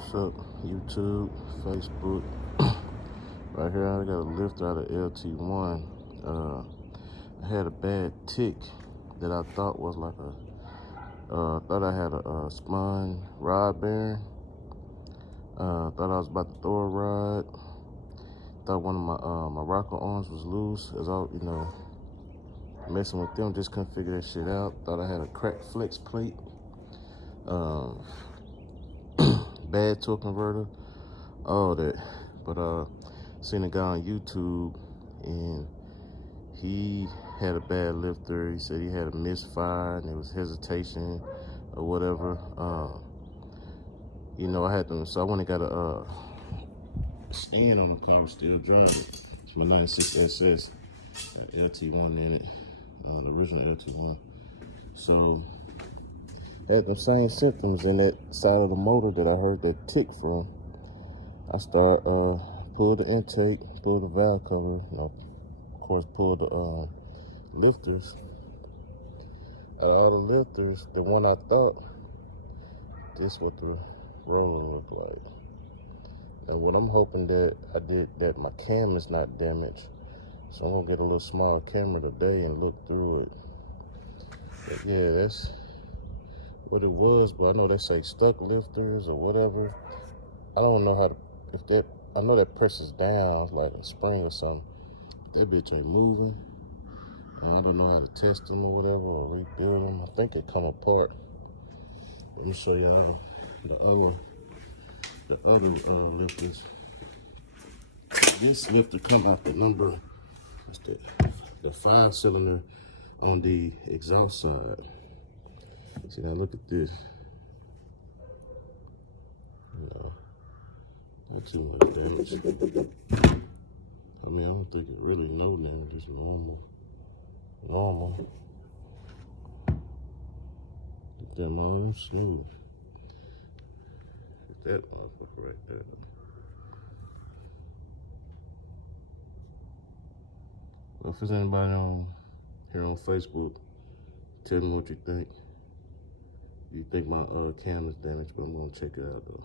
What's up, YouTube, Facebook? Right here, I got a lifter out of LT1. I had a bad tick that I thought was like thought I had a spun rod bearing. Thought I was about to throw a rod. Thought one of my rocker arms was loose. As I, messing with them, just couldn't figure that shit out. Thought I had a cracked flex plate. Bad torque converter, all that. But seen a guy on YouTube and he had a bad lifter. He said he had a misfire and there was hesitation or whatever. I had them, so I went and got a stand on the car, still driving. It's my 96 SS, got LT1 in it, the original LT1. So had them same symptoms in that side of the motor that I heard that tick from. I start pull the intake, pull the valve cover, of course pull the lifters. Out of all the lifters, the one I thought, this what the roller looked like. And what I'm hoping that I did, that my cam is not damaged. So I'm gonna get a little small camera today and look through it. But yeah, that's what it was, but I know they say stuck lifters or whatever. I don't know how to, if that, I know that presses down like a spring or something. That bitch ain't moving. And I don't know how to test them or whatever, or rebuild them. I think it come apart. Let me show y'all the other lifters. This lifter come out the number, what's that? The 5-cylinder on the exhaust side. See, now look at this. Not too much damage. I mean, I don't think it really no damage. It's normal. Get that long smooth. Get that motherfucker right there. Well, if there's anybody here on Facebook, tell me what you think. You think my cam is damaged, but I'm gonna check it out though.